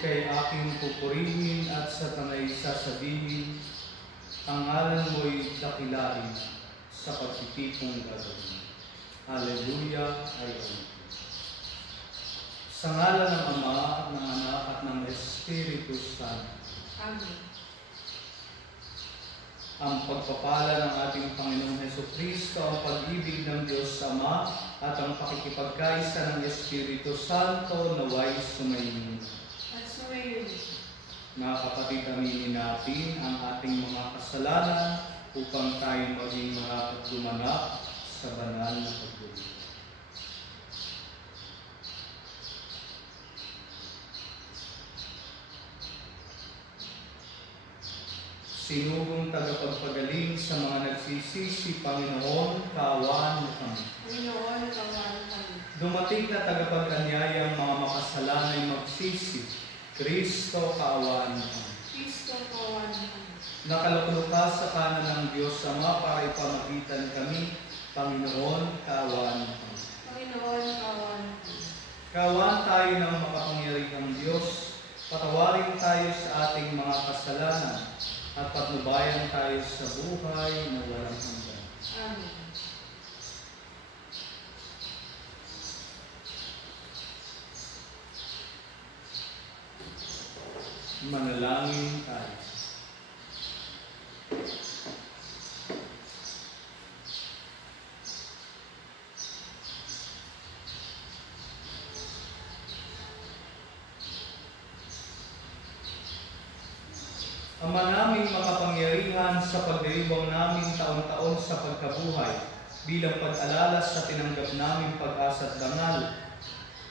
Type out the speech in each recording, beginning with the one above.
Ika'y aking pupurihin at sa tanay sasabihin, ang ngalan mo'y dakilain sa pagtitipong gagawin. Hallelujah, ayon. Sa ngalan ng Ama at ng Anak at ng Espiritu Santo. Amen. Ang pagpapala ng ating Panginoong Hesukristo, ang pag-ibig ng Diyos Ama at ang pakikipagkaisa ng Espiritu Santo naway sumainyo. At sumayon. Mga kapatid, aminin natin ang ating mga kasalanan upang tayo maging marapat gumanap sa banal na pagbubuhay. Sinugong tagapagpagaling sa mga nagsisisi, Panginoon, kaawaan mo kami. Panginoon, kaawaan kami. Dumating na tagapag-anyayang mga makasalanay magsisi, Kristo, kaawaan mo kami. Kristo, kaawaan kami. Nakaluklok ka sa kanan ng Diyos Ama para ipamagitan kami, Panginoon, kaawaan mo kami. Panginoon, kaawaan kami. Kaawaan tayo ng makapangyarihang Diyos, patawarin tayo sa ating mga kasalanan, at patnubayan tayo sa buhay na walang hanggan. Amen. Manalangin tayo. Ama naming makapangyarihan, sa pagdiribaw namin taon-taon sa pagkabuhay, bilang pag-alala sa tinanggap naming pag-asa at banal,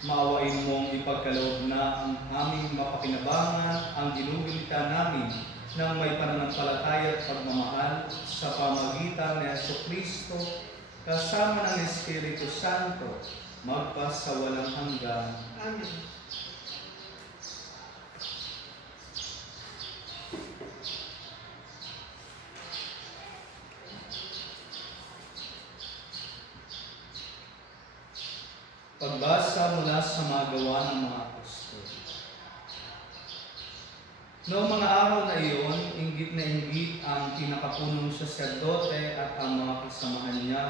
maawain mong ipagkaloob na ang aming mapakinabangan ang ginugulita namin ng may pananampalataya at pagmamahal sa pamagitan ni Jesucristo kasama ng Espiritu Santo magpas sa walang hanggan. Amen. Pagbasa mula sa mga gawa ng mga apostol. Noong mga araw na iyon, inggit na inggit ang pinakapunong saserdote at ang mga kasamahan niya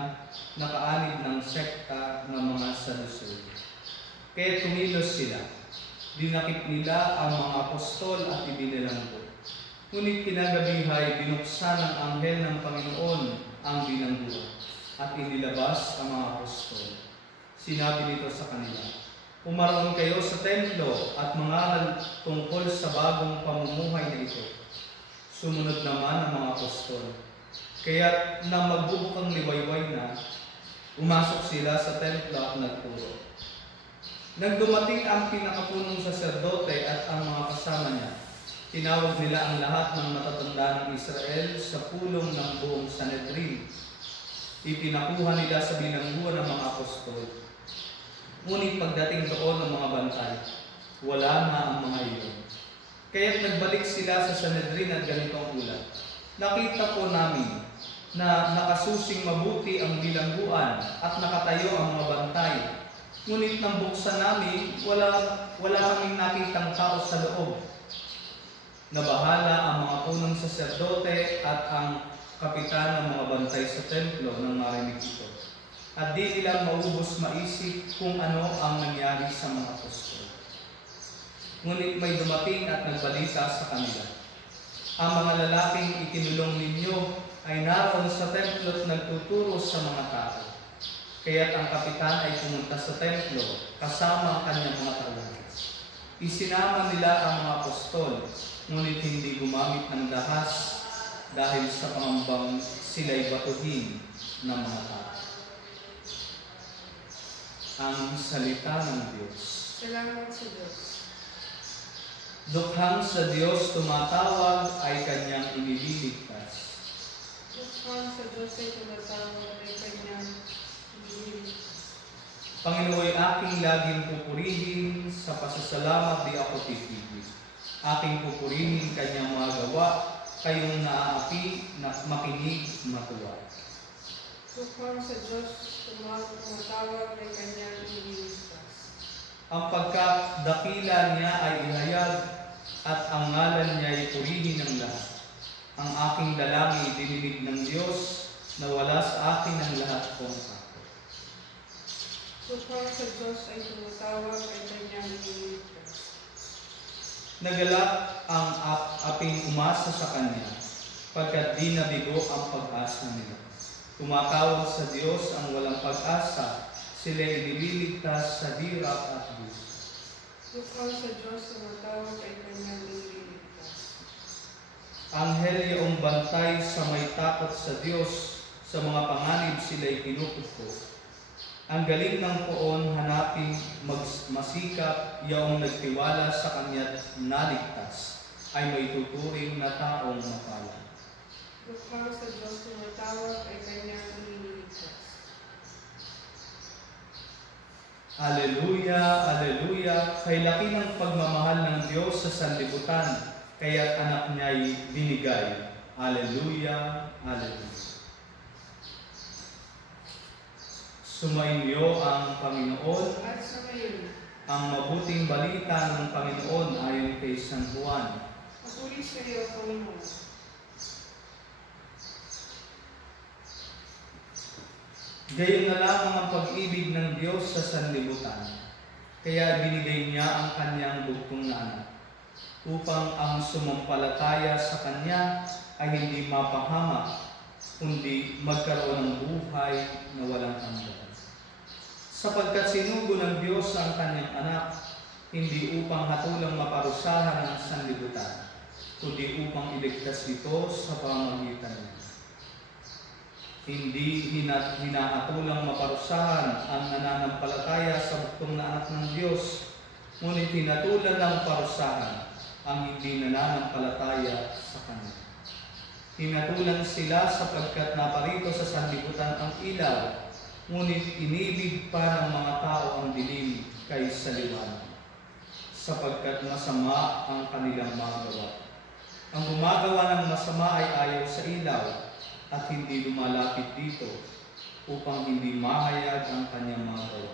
nakaanib ng sekta ng mga Saduceo. Kaya tumilos sila. Dinakip nila ang mga apostol at ibinilanggo. Ngunit kinagabihay, binuksan ng anghel ng Panginoon ang bilangguan at inilabas ang mga apostol. Sinabi nito sa kanila, "Pumaroon kayo sa templo at mangaral tungkol sa bagong pamumuhay na ito." Sumunod naman ang mga apostol. Kaya nang magbubukang liwayway na, umasok sila sa templo at nagturo. Nang dumating ang pinakapunong saserdote at ang mga kasama niya, tinawag nila ang lahat ng matatanda ng Israel sa pulong ng buong Sanhedrin. Ipinakuha nila sa bilangguan ng mga apostol. Ngunit pagdating doon ng mga bantay, wala na ang mga iyon. Kaya't nagbalik sila sa Sanhedrin at ganito ang ulat. "Nakita po namin na nakasusing mabuti ang bilangguan at nakatayo ang mga bantay. Ngunit nang buksan namin, wala kaming nakitang tao sa loob." Nabahala ang mga punong saserdote at ang kapitan ng mga bantay sa templo nang marinig ito. At di nila maubos maisip kung ano ang nangyari sa mga apostol. Ngunit may dumating at nagbalita sa kanila, "Ang mga lalaking itinulong ninyo ay naroon sa templo at nagtuturo sa mga tao." Kaya't ang kapitan ay pumunta sa templo kasama ang kanyang mga tauhan. Isinama nila ang mga apostol, ngunit hindi gumamit ng dahas dahil sa pangambang sila'y batuhin ng mga tao. Ang salita ng Diyos. Salamat sa Diyos. Dukhang sa Diyos tumatawag ay kanyang inililigtas. Dukhang sa Diyos ay tumatawag ay kanyang inililigtas. Panginoon, aking laging pupurihin, sa pasasalamat di ako titigil. Aking pupurihin kanyang mga gawa, kayong naaapi na makinig matuwa. Dukhang sa Diyos tumatawag ay kanyang inililigtas. Ang pagkadakila niya ay ihayag at ang ngalan niya ay purihin ng lahat. Ang aking dalangin dininig ng Diyos na wala sa akin ang lahat kong takot. Upang sa Diyos ay tumatawag ay kanyang iniligtas. Nagalak ang aping umasa sa Kanya, pagkat di nabigo ang pag-asa nila. Tumatawag sa Diyos ang walang pag-asa, sila iniligtas sa hirap at gusto. Upang sa Diyos tumatawag ay kanyang iniligtas. Anghel iyong bantay sa may takot sa Diyos, sa mga panganib sila'y kinukupo. Ang galing ng poon hanapin masikap, iyong nagtiwala sa Kanya't naligtas, ay may tuturing na taong mapalad. Upang sa Diyos tumatawag ay kanyang iniligtas. Aleluya, aleluya, kay laki ng pagmamahal ng Diyos sa sanlibutan, kaya't anak niya'y binigay. Aleluya, aleluya. Sumainyo ang Panginoon. At sa ngayon, Ang mabuting balita ng Panginoon ayon kay San Juan. papuri sa iyo, Panginoon. Gayon na lamang ang pag-ibig ng Diyos sa sanlibutan, kaya binigay niya ang kanyang bugtong na anak, upang ang sumampalataya sa Kanya ay hindi mapahamak, kundi magkaroon ng buhay na walang hanggan. Sapagkat sinugo ng Diyos ang Kanyang anak, hindi upang hatulang maparusahan ang sanlibutan, kundi upang iligtas ito sa pamamagitan niya. Hindi hinahatulang maparusahan ang nananampalataya sa bugtong na anak ng Diyos, ngunit hinatulan ng parusahan ang hindi nananampalataya sa Kanya. Hinatulan sila sapagkat naparito sa sanlibutan ang ilaw, ngunit inibig pa ng mga tao ang dilim kaysa liwanag, sapagkat masama ang kanilang mga gawa. Ang gumagawa ng masama ay ayaw sa ilaw at hindi lumalapit dito upang hindi mahayag ang kanyang mga gawa.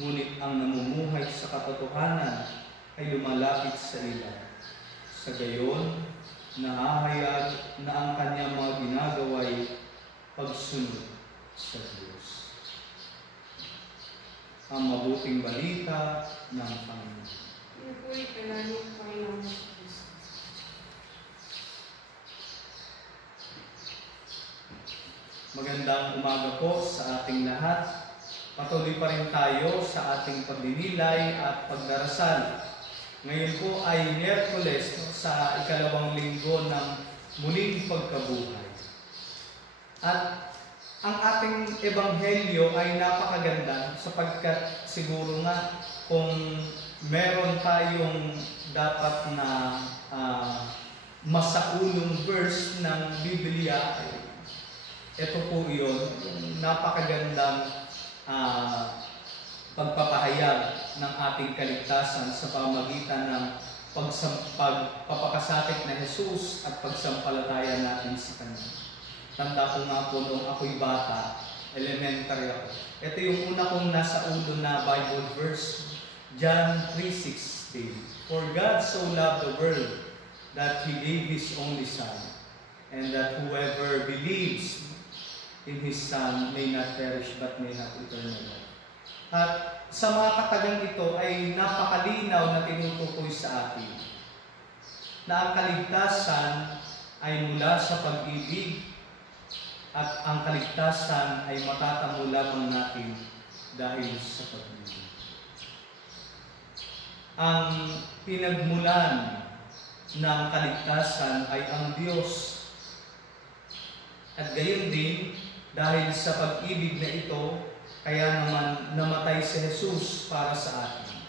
Ngunit ang namumuhay sa katotohanan ay lumalapit sa ilaw. Sa gayon, nahahayag na ang kanyang mga ginagawa ay pagsunod sa Diyos. Ang mabuting balita ng Panginoon. Pinupuri ka namin, Panginoon Kristo. Magandang umaga po sa ating lahat. Patuloy pa rin tayo sa ating pagdinilay at pagdarasal. Ngayon po ay Miyerkules sa ikalawang linggo ng muling pagkabuhay. At ang ating ebanghelyo ay napakaganda sapagkat siguro nga kung meron tayong dapat na masaulong verse ng Biblia, ito po yun, yung napakagandang pagpapahayag ng ating kaligtasan sa pamamagitan ng pagpapakasakit na Jesus at pagsampalataya natin sa Kanya. Tanda ko nga po nung ako'y bata, elementary ako. Ito yung una kong nasa ulo na Bible verse, John 3:16. For God so loved the world that He gave His only Son, and that whoever believes in His Son may not perish but may have eternal life. At sa mga katagang ito ay napakalinaw na tinutukoy sa atin na ang kaligtasan ay mula sa pag-ibig at ang kaligtasan ay matatamo lamang natin dahil sa pag-ibig. Ang pinagmulan ng kaligtasan ay ang Diyos. At gayon din, dahil sa pag-ibig na ito, kaya naman namatay si Jesus para sa atin.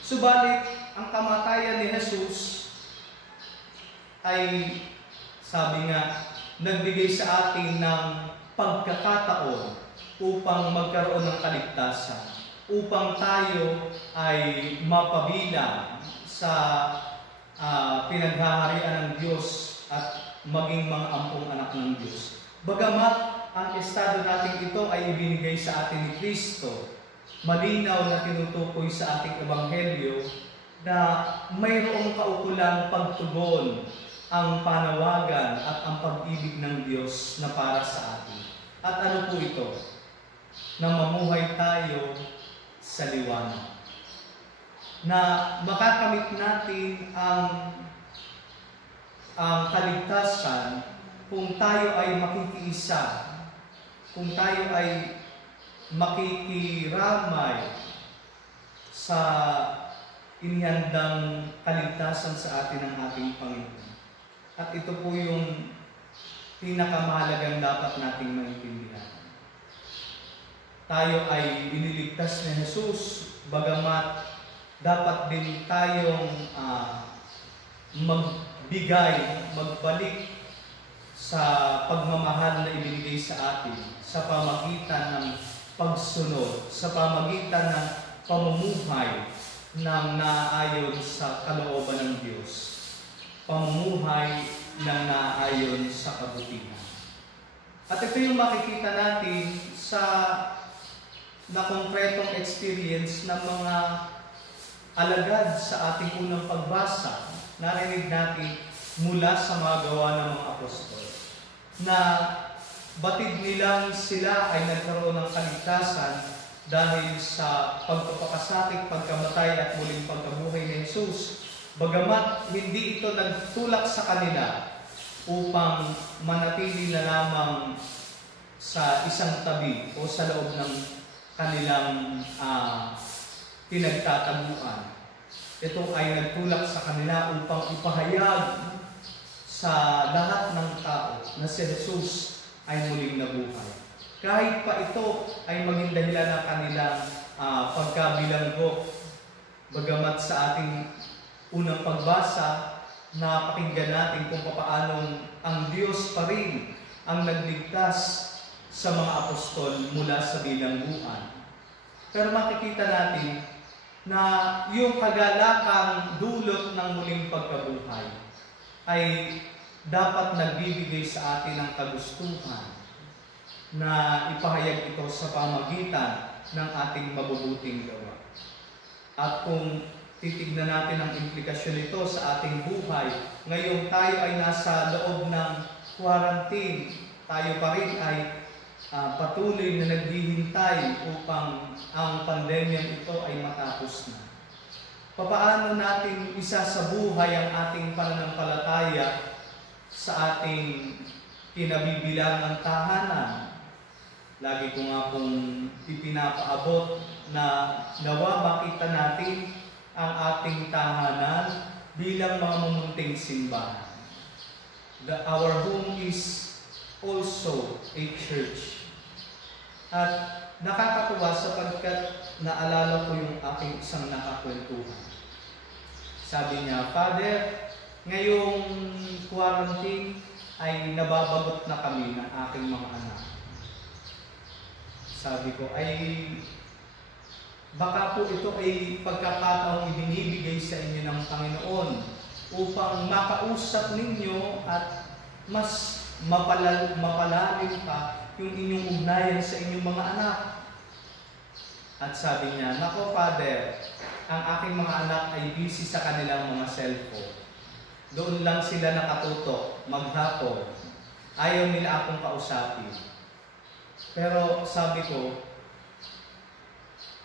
Subalit, ang kamatayan ni Jesus ay, sabi nga, nagbigay sa atin ng pagkakataon upang magkaroon ng kaligtasan, upang tayo ay mapabilang sa pinaghaharian ng Diyos at maging mga ampong anak ng Diyos. Bagamat ang estado natin ito ay ibinigay sa atin ni Kristo, malinaw na tinutukoy sa ating ebanghelyo na mayroong kaukulang pagtugon ang panawagan at ang pag-ibig ng Diyos na para sa atin. At ano po ito? Na mamuhay tayo sa liwanag. Na makakamit natin ang kaligtasan kung tayo ay makikiisa, kung tayo ay makikiramay sa inihandang kaligtasan sa atin ng ating Panginoon. At ito po yung pinakamahalagang dapat nating maintindihan. Tayo ay iniligtas ni Jesus, bagamat dapat din tayong magbalik sa pagmamahal na ibinigay sa atin sa pamagitan ng pagsunod, sa pamagitan ng pamumuhay ng naayon sa kalooban ng Diyos, pamumuhay ng naayon sa kabutihan. At ito yung makikita natin sa konkretong experience ng mga alagad sa ating unang pagbasa. Narinig natin mula sa mga gawa ng mga apostol na batid nilang sila ay nagkaroon ng kaligtasan dahil sa pagpapakasakit, pagkamatay at muling pagkabuhay ni Jesus. Bagamat hindi ito nagtulak sa kanila upang manatili na lamang sa isang tabi o sa loob ng kanilang pinagtataguan. Ito ay nagtulak sa kanila upang ipahayag sa lahat ng tao na si Jesus ay muling nabuhay. Kahit pa ito ay maging dahilan ng kanilang pagkabilanggo. Bagamat sa ating unang pagbasa, napakinggan natin kung paano ang Diyos pa rin ang nagligtas sa mga apostol mula sa bilangguan. Pero makikita natin na yung kagalakang dulot ng muling pagkabuhay ay dapat nagbibigay sa atin ng kagustuhan na ipahayag ito sa pamagitan ng ating mabubuting gawa. At kung titignan natin ang implikasyon nito sa ating buhay, ngayong tayo ay nasa loob ng quarantine, tayo pa rin ay patuloy na naghihintay upang ang pandemya ito ay matapos na. Papaano natin isasabuhay ang ating pananampalataya sa ating kinabibilangang tahanan? Lagi ko nga pong ipinapaabot na nawa makita natin ang ating tahanan bilang mga mumunting simbahan. Our home is also a church. At nakakatuwa sapagkat naalala ko yung aking isang nakakwentuhan. Sabi niya, Father, ngayong quarantine ay nababagot na kami ng aking mga anak. Sabi ko, ay baka po ito ay pagkakataong ibinibigay sa inyo ng Panginoon upang makausap ninyo at mas mapalalim pa yung inyong ugnayan sa inyong mga anak. At sabi niya, nako Father, ang aking mga anak ay busy sa kanilang mga cellphone. Doon lang sila nakatutok, maghapon. Ayaw nila akong kausapin. Pero sabi ko,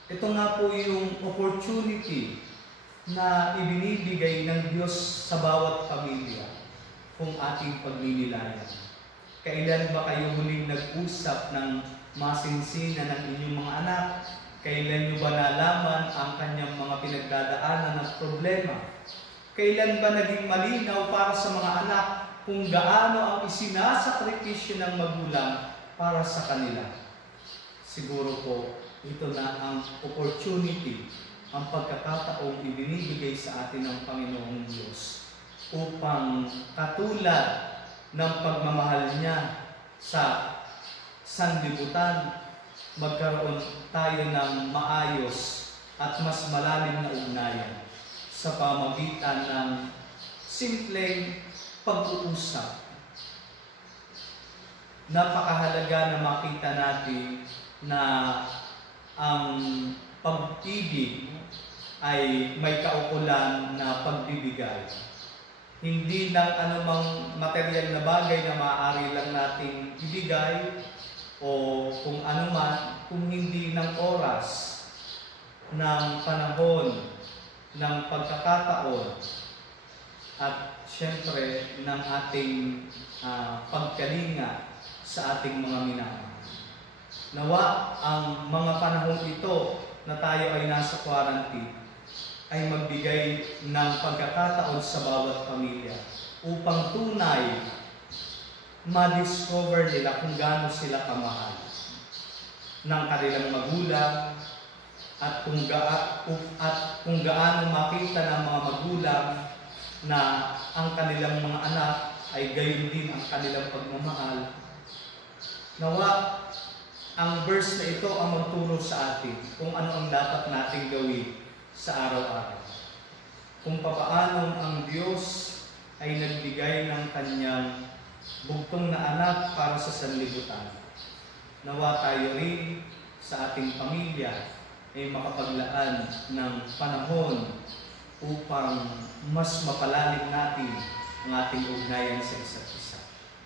ito nga po yung opportunity na ibinibigay ng Diyos sa bawat pamilya kung ating pagninilayan. Kailan ba kayo huling nag-usap ng masinsinan ng inyong mga anak? Kailan nyo ba nalaman ang kanyang mga pinagdadaanan at problema? Kailan ba naging malinaw para sa mga anak kung gaano ang isinasakripisyo ng magulang para sa kanila? Siguro po, ito na ang opportunity, ang pagkakataong ibinibigay sa atin ng Panginoong Diyos upang katulad ng pagmamahal niya sa sanlibutan, magkaroon tayo ng maayos at mas malalim na ugnayan sa pamagitan ng simpleng pag-uusap. Napakahalaga na makita natin na ang pag-ibig ay may kaukulan na pagbibigay. Hindi ng anumang material na bagay na maaari lang nating ibigay o kung anuman, kung hindi ng oras, ng panahon, ng pagkakataon, at siyempre ng ating pagkalinga sa ating mga minamahal. Nawa ang mga panahon ito na tayo ay nasa quarantine ay magbigay ng pagkakataon sa bawat pamilya upang tunay ma-discover nila kung gaano sila kamahal ng kanilang magulang at kung gaano makita ng mga magulang na ang kanilang mga anak ay gayon din ang kanilang pagmamahal. Nawa ang verse na ito ang magturo sa atin kung ano ang dapat nating gawin sa araw-araw. Kung papaano ang Diyos ay nagbigay ng kanyang bugtong na anak para sa sanlibutan. Nawa tayo rin sa ating pamilya ay makapaglaan ng panahon upang mas mapalalim natin ang ating ugnayan sa isa't isa.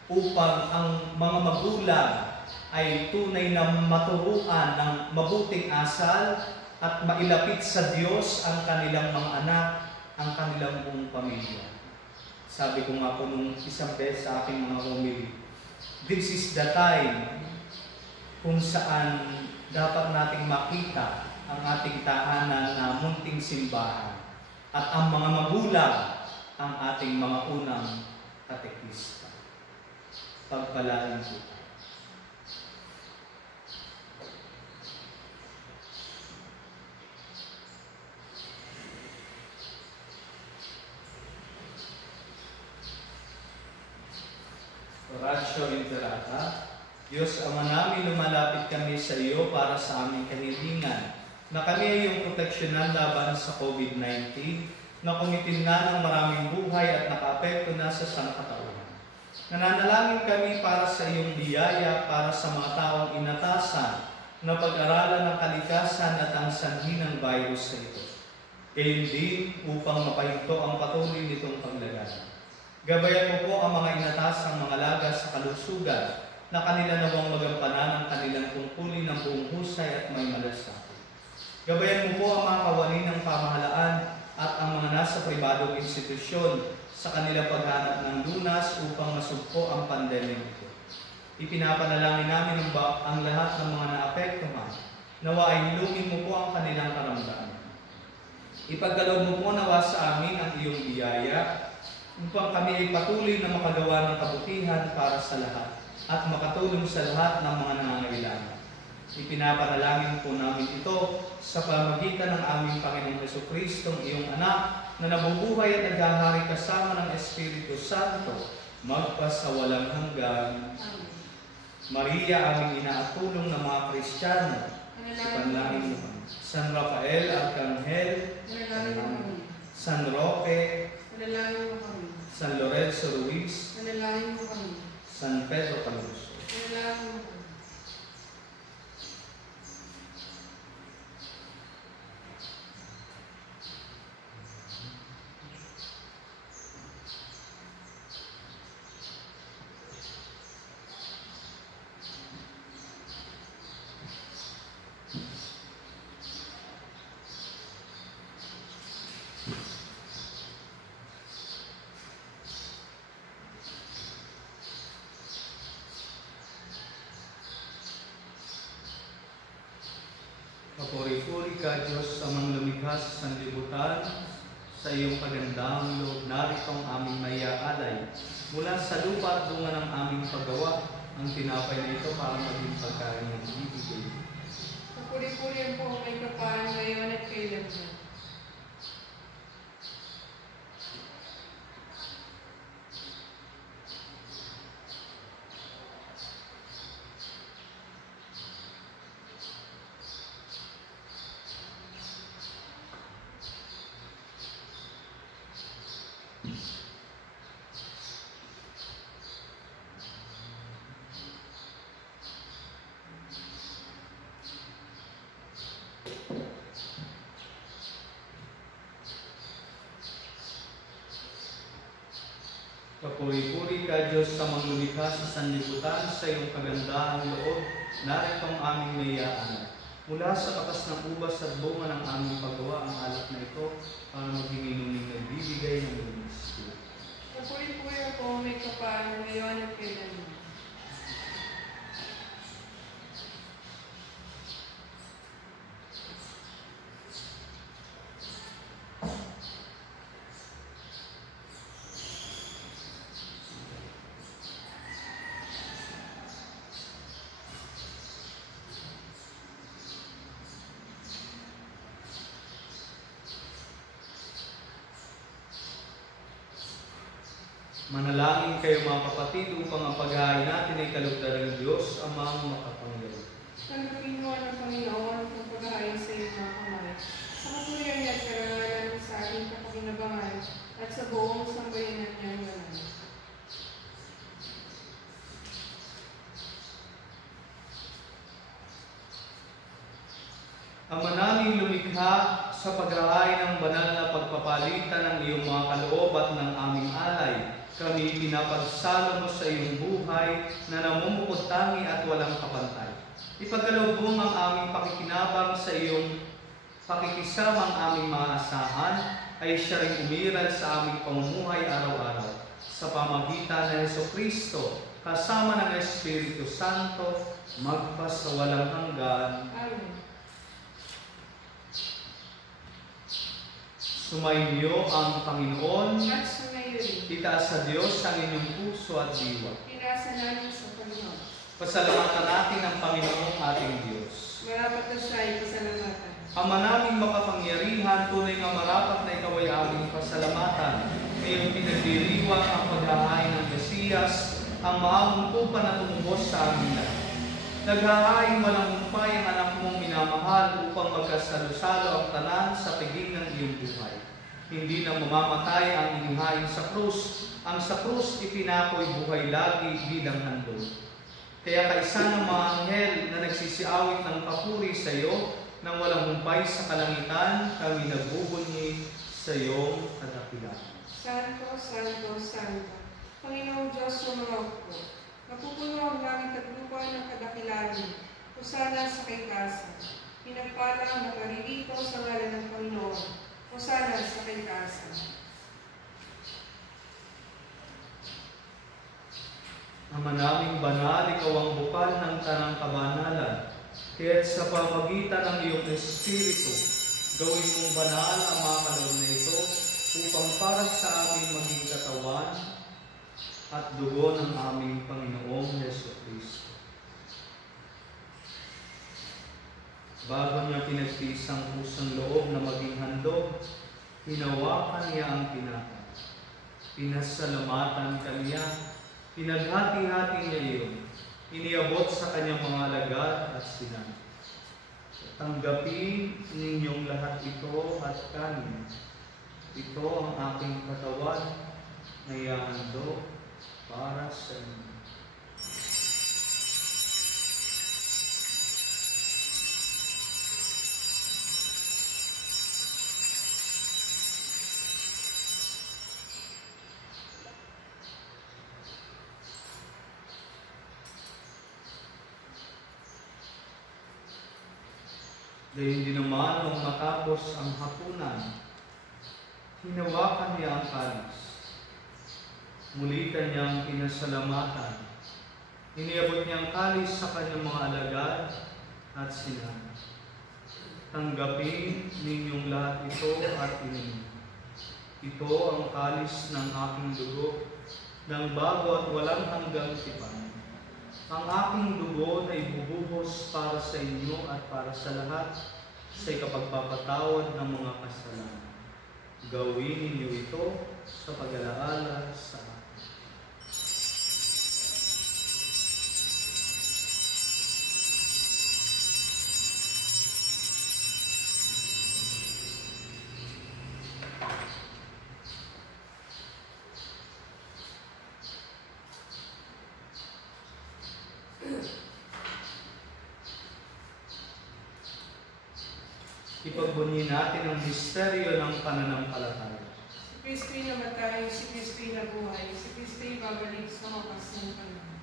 Upang ang mga magulang ay tunay na maturuan ng mabuting asal at mailapit sa Diyos ang kanilang mga anak, ang kanilang buong pamilya. Sabi ko nga po nung isang beses sa aking mga homily, this is the time kung saan dapat nating makita ang ating tahanan na munting simbahan at ang mga magulang ang ating mga unang katekista. Pagpalain po. Oratio Imperata. Diyos Ama namin, lumalapit kami sa iyo para sa aming kahilingan, na kami ay iyong proteksyonan laban sa COVID-19, na kumitin na ng maraming buhay at nakaapekto na sa sangkatauhan. Nananalangin kami para sa iyong biyaya para sa mga taong inatasan na pag-aralan ng kalikasan at ang sanhi ng virus sa ito. Gayon din upang mapahinto ang patuloy nitong paglagay. Gabayan mo po ang mga inatasang mga laga sa kalusugan na kanila nawang magampanan ang kanilang tungkulin ng buong husay at may malasakit. Gabayan mo po ang mga kawani ng pamahalaan at ang mga nasa pribadong institusyon sa kanilang paghanap ng lunas upang masugpo ang pandemya ito. Ipinapanalangin namin ang lahat ng mga naapektuhan. Nawa ay hilungin mo po ang kanilang karamdaman. Ipagkaloob mo po nawa sa amin ang iyong biyaya upang kami ay patuloy na makagawa ng kabutihan para sa lahat at makatulong sa lahat ng mga nangangailangan. Ipinapanalangin po namin ito sa pamamagitan ng aming Panginoong Jesucristong iyong anak na nabubuhay at naghahari kasama ng Espiritu Santo magpasawalang hanggan. Amen. Maria, aming ina at tulong ng mga Kristiyano, ipanalangin mo kami. San Rafael, Arcangel, Manalangin mo kami. San Roque, Manalangin mo kami. San Lorenzo Ruiz, Manalangin mo kami. San Pedro Caluso. Manalangin mo kami. Papuri-puri ka, Diyos, amang lumikha sa sanlibutan, sa iyong kagandang loob narito ang aming maiaalay. Mula sa lupa at bunga ng aming paggawa, ang tinapay na ito para maging pagkain ng ibigay. Papuri-puri po ang may kapaan ngayon at kailanman. Papuri-puri ka, Diyos, sa manglumikha sa sanlibutan, sa iyong kagandahang loob, narito ang aming mayaan. Mula sa katas ng ubas at bunga ng aming paggawa, ang alak na ito, para maging inuming nagbibigay ng lumis. Papuri-puri ako may kapaan ngayon at kailanman. Manalangin kayo mga kapatid upang ang paghahain natin ay kalugdan ng Diyos, Amang makapangyarihan. Tanggapin mo ng Panginoon kung paghahain sa iyong mga kamay. Sa kapurihan niya at karangalan sa ating kapakinabangan at sa buong sambayanan niyang banal. Ama naming lumikha sa paghahain ng banal na pagpapalitan ng iyong mga kaloob at ng aming alay, kami pinapagsalo mo sa iyong buhay na namumukod-tangi at walang kapantay. Ipagkaloob mo ang aming pakikinabang sa iyong pakikisamang aming maasahan ay siya rin umiral sa aming pamumuhay araw-araw. Sa pamagitan ng Jesucristo, kasama ng Espiritu Santo, magpasawalang hanggan. Amen. Sumainyo ang Panginoon. At sumayon, Itaas sa Diyos ang inyong puso at diwa. pinasa namin sa Panginoon. Pasalamatan natin ang Panginoong ating Diyos. Marapat na siya ay pasalamatan. Ama naming makapangyarihan, tunay nga marapat na ikaw ay aming pasalamatan. Ngayong pinagdiriwang ang paghahain ng Mesiyas, ang maamungkupan na tumubos sa amin lahat. Naghahain walang humpay ang anak mong minamahal upang magkasalo-salo ang tanan sa piging ng iyong buhay. Hindi na mamamatay ang inihain sa krus. Ang sa krus ipinako'y buhay lagi bilang handog. Kaya kaisa ng mga anghel na nagsisiawit ng papuri sa iyo, nang walang humpay sa kalangitan, kami nagbubunyi sa iyong kadakilaan. Santo, Santo, Santo, Panginoong Diyos ng mga upo, napupuno ang langit at lupa ng kadakilaan, Hosana sa kay Kasa. Pinagpalang nakalilito sa ngalan ng Panginoon, Hosana sa kay Kasa. Ama naming banal, ikaw ang bukal ng tanang kabanalan. Kaya't sa pamagitan ng iyong Espiritu, gawin mong banal ang mga kaloob na ito upang para sa aming maging katawan at dugo ng aming Panginoong Jesucristo. Bago niya pinagtiis ang pusang loob na maging handog, hinawakan niya ang tinapay. Pinasalamatan kaniya, pinaghati-hati niya iyon. Iniabot sa kanyang mga alagad at sinabi, tanggapin ninyong lahat ito at kanin. Ito ang aking katawan na ihahandog para sa inyo. Dahil din naman nung matapos ang hapunan, hinawakan niya ang kalis. Muli kanyang pinasalamatan. Iniabot niya ang kalis sa kanyang mga alagad at sinabi, tanggapin ninyong lahat ito at inumin. Ito ang kalis ng aking dugo, ng bago at walang hanggang tipan. Ang aking dugo na ibubuhos para sa inyo at para sa lahat sa ikapagpapatawad ng mga kasalanan. Gawin ninyo ito sa pag-alaala sa akin. Ipagbunyi natin ang misteryo ng pananampalataya. Si Kristo'y namatay, si Kristo'y nabuhay, si Kristo'y babalik sa wakas ng panahon.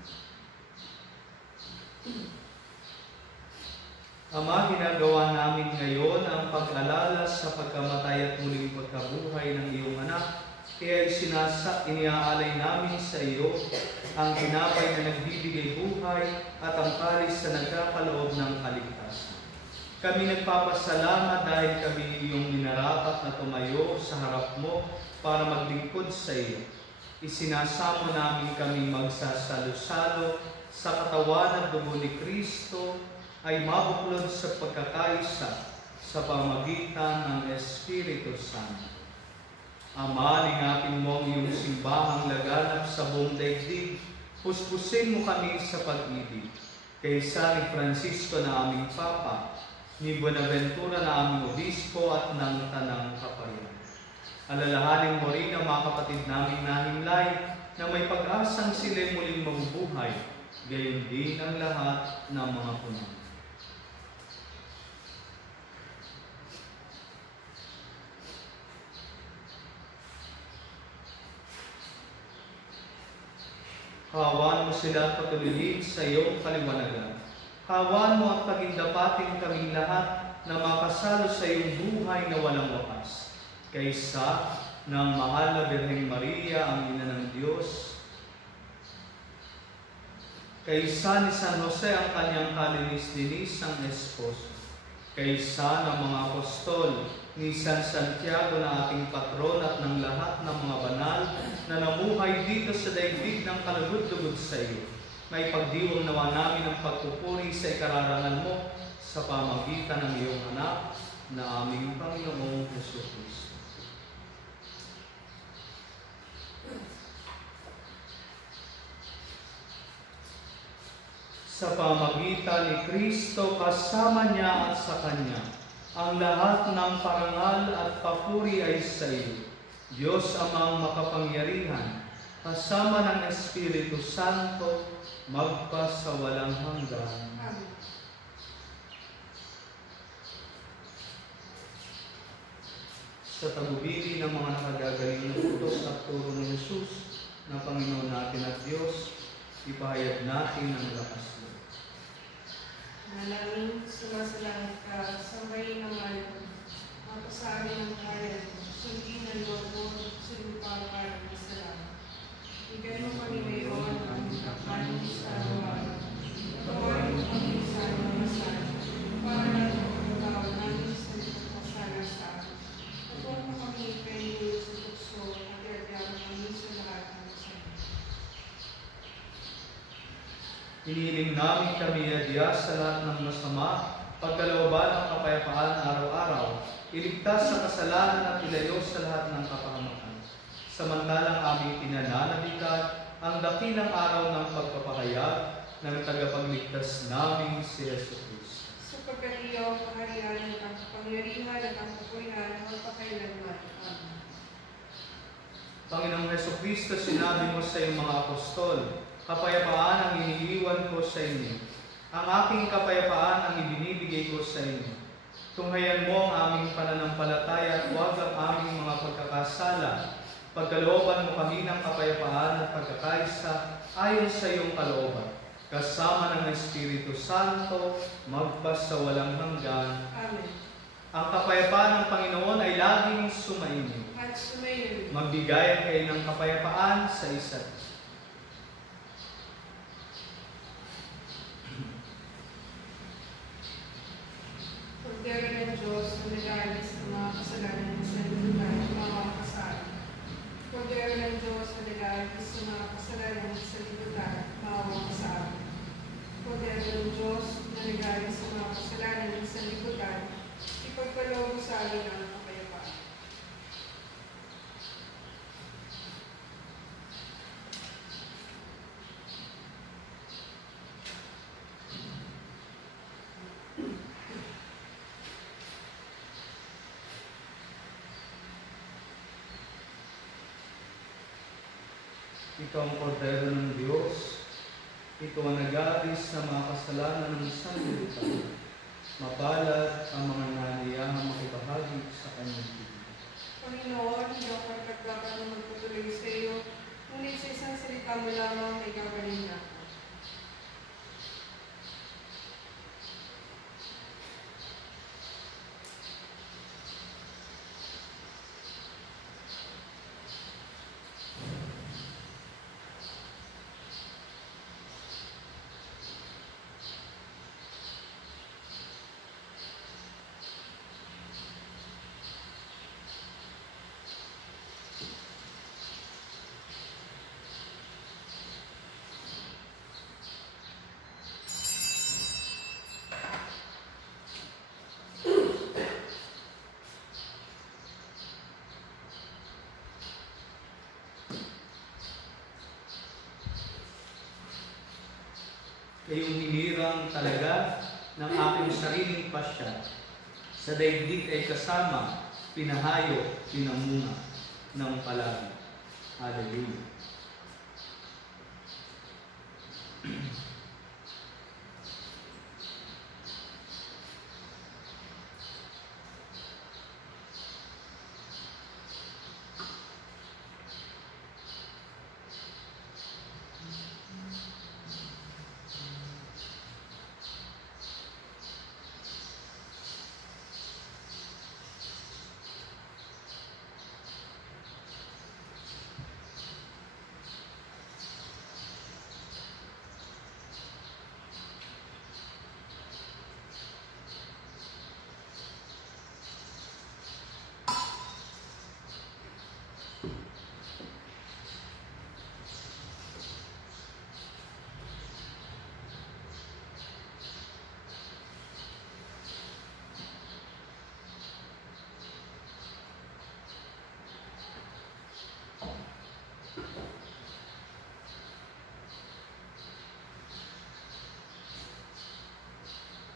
Ama, ginagawa namin ngayon ang pag-alala sa pagkamatay at muling pagkabuhay ng iyong anak. Kaya iniaalay namin sa iyo ang tinapay na nagbibigay buhay at ang kalis na nagkakaloob ng kaligtasan. Kami nagpapasalamat dahil kami iyong minarapat na tumayo sa harap mo para maglingkod sa iyo. Isinasamo namin kami magsasalo-salo sa katawan at dugo ni Kristo ay mabuklod sa pagkakaisa sa pamagitan ng Espiritu Santo. Ama, lingapin mo ang iyong simbahang laganap sa buong daigdig. Puspusin mo kami sa pag-ibig. Kaysa ni Francisco na aming Papa, ni Buenaventura na aming Obispo at ng Tanang Kaparian. Alalahanin mo rin ang mga kapatid naming nahimlay na may pag-asang sila'y muling mabubuhay, gayon din ang lahat ng mga puno. Hawaan mo sila at patuloyin sa iyong kaliwanagan. Hawaan mo at pagindapating kaming lahat na makasalo sa iyong buhay na walang wakas. Kaysa ng mahal na Birheng Maria, ang Ina ng Diyos, kaysa ni San Jose ang kanyang kalinis-linis ang esposo, kaysa ng mga apostol, ni San Santiago na ating patron at ng lahat ng mga banal na namuhay dito sa daigdig ng kalugod-lugod sa iyo. May pagdiwang nawa namin ang pagpupuri sa ikararangan mo sa pamagitan ng iyong anak na aming Panginoong Jesucristo. Sa pamagitan ni Kristo, kasama niya at sa Kanya, ang lahat ng parangal at papuri ay sa iyo, Diyos Amang makapangyarihan, kasama ng Espiritu Santo, magpasawalang hanggan. Amen. Sa tagubilin ng mga nakagagaling na utos at turo ng Jesus na Panginoon natin at Diyos, ipahayag natin ang lakas mo. Manalangin, sumasalangit ka, sambahin ang ngayon, mapasari ng kaya mo, sundin ang loob mo, sa lupa para ng salamat. Bigyan mo kami ngayon ang kakanin sa araw-araw. Tawarin mo kami sa mga sana, para natin pagkakawa namin sa nagpapasala sa amin. Huwag mo kami kayo sa tukso at iagyaman kami sa lahat ng sana. Hinihiling namin kami adya sa lahat ng masama, pagkalooban ng kapayapaan araw-araw, iligtas sa kasalanan at ilayo sa lahat ng kapahamakan. Samantalang aming pinananabikan ang dakilang araw ng pagpapahayag ng tagapagligtas namin si Jesucristo. Sapagkat iyo, kaharian at ang kapangyarihan at ang kapurihan ng magpakailanman. Amen. Panginoong Jesucristo, sinabi mo sa iyong mga apostol, kapayapaan ang iniiwan ko sa inyo. Ang aking kapayapaan ang ibinibigay ko sa inyo. Tunghayan mo ang aming pananampalataya at huwag ang aming mga pagkakasala. Pagkalooban mo kami ng kapayapaan at pagkakaisa ayon sa iyong kalooban. Kasama ng Espiritu Santo, magpasawalang hanggan. Amen. Ang kapayapaan ng Panginoon ay laging sumainyo. At sumayon. Magbigayan kayo ng kapayapaan sa isa't isa. Pagdero ng Diyos na nag-aalis ng mga kasalanan ng sanlibutan at mga kasalanan. Pagdero ng Diyos na nag-aalis ng mga kasalanan ng sanlibutan at mga kasalanan. Pagdero ng Diyos na nag-aalis ng mga kasalanan ng sanlibutan, ipagkaloob sa amin ang kapayapaan. Ito ang kordero ng Diyos. Ito ang nag-aalis sa mga kasalanan ng sanlibutan. Mapalad ang mga naniyahang makibahagi sa kanyang pili. Panginoon, hindi ako dapat na magpatuloy sa iyo, ngunit sa isang salita mo lamang ay gagaling ako. Kayong hinirang talaga ng aking sariling pasya. Sa daigdig ay kasama, pinahayo, pinamuna ng palagi. Hallelujah.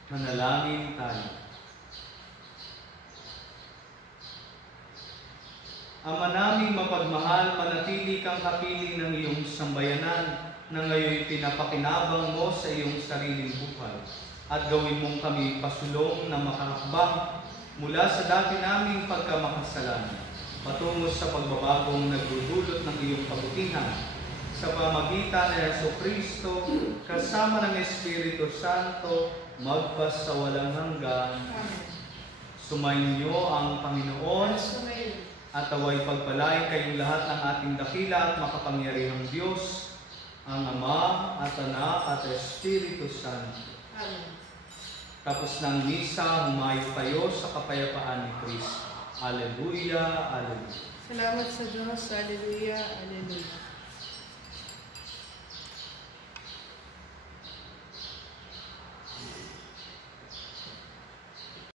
Manalangin tayo. Ama naming mapagmahal, manatili kang kapiling ng iyong sambayanan na ngayon pinapakinabang mo sa iyong sariling buhay at gawin mong kami pasulong na makahakbang mula sa dati naming pagkamakasalanan patungo sa pagbabagong nagdudulot ng iyong kabutihan sa pamagitan ni Jesucristo kasama ng Espiritu Santo magpasawalang hanggan. Sumainyo ang Panginoon at away pagpalain kayong lahat ng ating dakila at makapangyarihang Diyos, ang Ama at Anak at Espiritu Santo. Amen. Tapos ng misa, humayo kayo sa kapayapaan ni Kristo. Alleluia, alleluia. Salamat sa Diyos. Alleluia, alleluia.